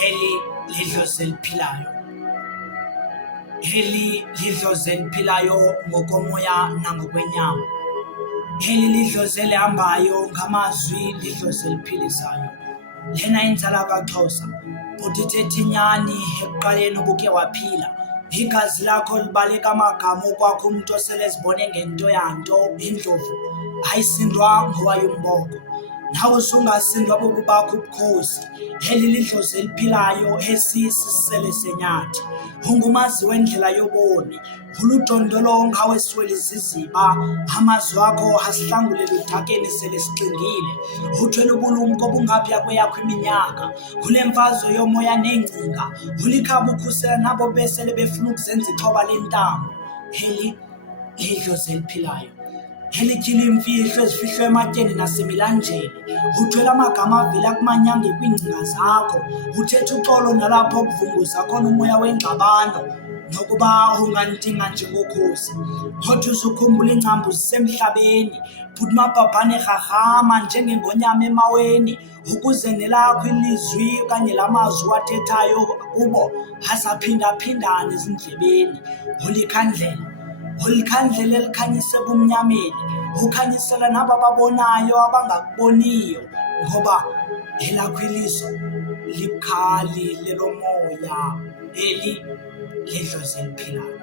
Heli lidlozi eliphilayo. Heli lidlozi eliphilayo ngokomoya nangokwenyama. Heli lidlozi elihambayo ngamazwi, lidlozi eliphilisayo. Lena inzala kaXhosa but ithetha inyani. Ekuqaleni ubuke waphila, igazi lakho libaleka amagama okwakho umuntu osele ezibone ngento yanto. Indlovu ayisindwa ngowayumboko, nawe usungasindwa bobu bakho ubukhosi. Heli lidlozi eliphilayo esisisele senyathi. Ungumazi wendlela yoboni, uludondolonga wesiweli ziziba. Amazwi akho asihlangulela udakeni sele sixingile. Uthwele ubulumko bungaphiya kweyakho iminyaka. Ulemfazwe yomoya nengcinga, ulikhaba ukhusela nabo besele befuna ukuzenza ixhoba lentambo. Heli lidlozi eliphilayo. Helityhila imfihlo ezifihlwe ematyeni nasemilanjeni. Uthwele amagama avela kumanyange kwiingcinga zakho. Uthetha uxolo nalapho ukuvunguza khona umoya wengxabano. Nokuba ungantinga njengokhosi, kodwa uzukhumbula iingcambu zisemhlabeni. Phuma bhabhane rharhama njengengonyama emaweni, ukuze nelakho ilizwi okanye lamazwi wathethayo kubo asaphindaphindane ezindlebeni. Ulikhandlela elikhanyise ebumnyameni, ukhanyisela nabo ababonayo abangakuboniyo, ngoba elakho iliso libukhali lelomoya. Heli lidlozi eliphilayo.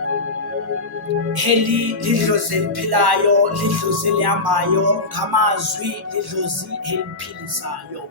Heli lidlozi eliphilayo, lidlozi elihambayo ngamazwi, lidlozi eliphilisayo.